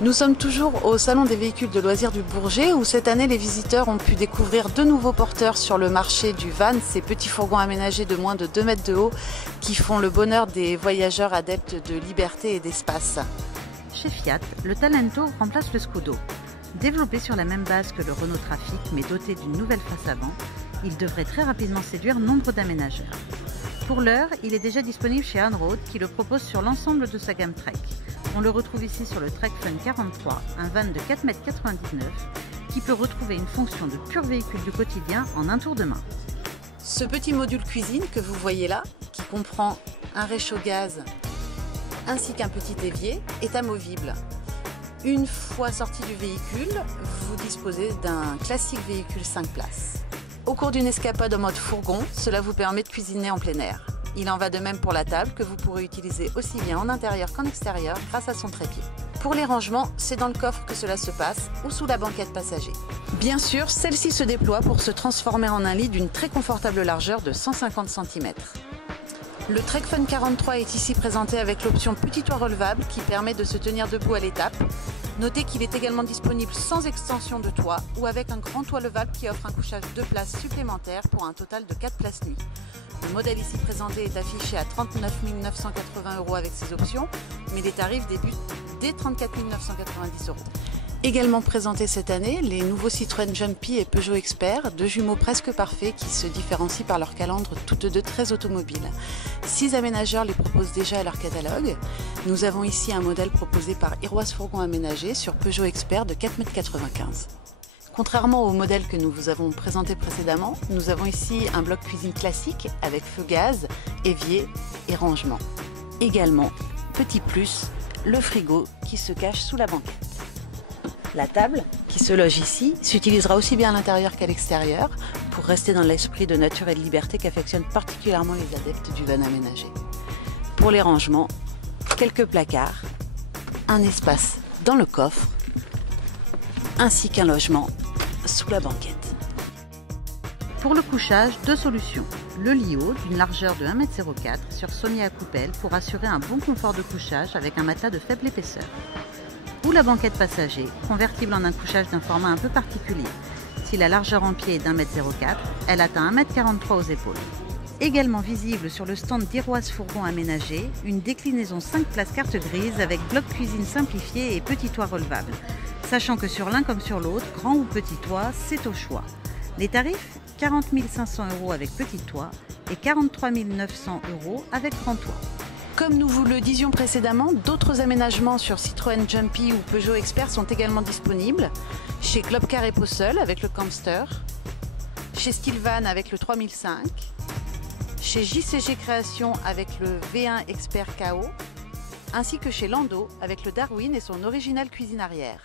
Nous sommes toujours au Salon des véhicules de loisirs du Bourget où cette année les visiteurs ont pu découvrir deux nouveaux porteurs sur le marché du van, ces petits fourgons aménagés de moins de 2 mètres de haut qui font le bonheur des voyageurs adeptes de liberté et d'espace. Chez Fiat, le Talento remplace le Scudo. Développé sur la même base que le Renault Trafic mais doté d'une nouvelle face avant, il devrait très rapidement séduire nombre d'aménageurs. Pour l'heure, il est déjà disponible chez On-Road qui le propose sur l'ensemble de sa gamme Trek. On le retrouve ici sur le Trek Fun 43, un van de 4,99 m qui peut retrouver une fonction de pur véhicule du quotidien en un tour de main. Ce petit module cuisine que vous voyez là, qui comprend un réchaud-gaz ainsi qu'un petit évier, est amovible. Une fois sorti du véhicule, vous disposez d'un classique véhicule 5 places. Au cours d'une escapade en mode fourgon, cela vous permet de cuisiner en plein air. Il en va de même pour la table que vous pourrez utiliser aussi bien en intérieur qu'en extérieur grâce à son trépied. Pour les rangements, c'est dans le coffre que cela se passe ou sous la banquette passager. Bien sûr, celle-ci se déploie pour se transformer en un lit d'une très confortable largeur de 150 cm. Le Trek Fun 43 est ici présenté avec l'option petit toit relevable qui permet de se tenir debout à l'étape. Notez qu'il est également disponible sans extension de toit ou avec un grand toit levable qui offre un couchage de places supplémentaires pour un total de 4 places nuit. Le modèle ici présenté est affiché à 39 980 € avec ses options, mais les tarifs débutent dès 34 990 €. Également présentés cette année, les nouveaux Citroën Jumpy et Peugeot Expert, deux jumeaux presque parfaits qui se différencient par leur calandre toutes deux très automobiles. 6 aménageurs les proposent déjà à leur catalogue. Nous avons ici un modèle proposé par Iroise Fourgon Aménagé sur Peugeot Expert de 4,95 m. Contrairement au modèle que nous vous avons présenté précédemment, nous avons ici un bloc cuisine classique avec feu gaz, évier et rangement. Également, petit plus, le frigo qui se cache sous la banquette. La table, qui se loge ici, s'utilisera aussi bien à l'intérieur qu'à l'extérieur pour rester dans l'esprit de nature et de liberté qu'affectionnent particulièrement les adeptes du van aménagé. Pour les rangements, quelques placards, un espace dans le coffre, ainsi qu'un logement sous la banquette. Pour le couchage, deux solutions. Le lit haut d'une largeur de 1,04 m sur sommier à coupelle pour assurer un bon confort de couchage avec un matelas de faible épaisseur. Ou la banquette passager, convertible en un couchage d'un format un peu particulier. Si la largeur en pied est d'1,04 m, elle atteint 1,43 m aux épaules. Également visible sur le stand d'Iroise Fourgon Aménagé, une déclinaison 5 places carte grise avec bloc cuisine simplifié et petit toit relevable. Sachant que sur l'un comme sur l'autre, grand ou petit toit, c'est au choix. Les tarifs, 40 500 € avec petit toit et 43 900 € avec grand toit. Comme nous vous le disions précédemment, d'autres aménagements sur Citroën Jumpy ou Peugeot Expert sont également disponibles. Chez Clubcar et Posseul avec le Camster, chez Stilvan avec le 3005, chez JCG Création avec le V1 Expert KO, ainsi que chez Lando avec le Darwin et son original cuisine arrière.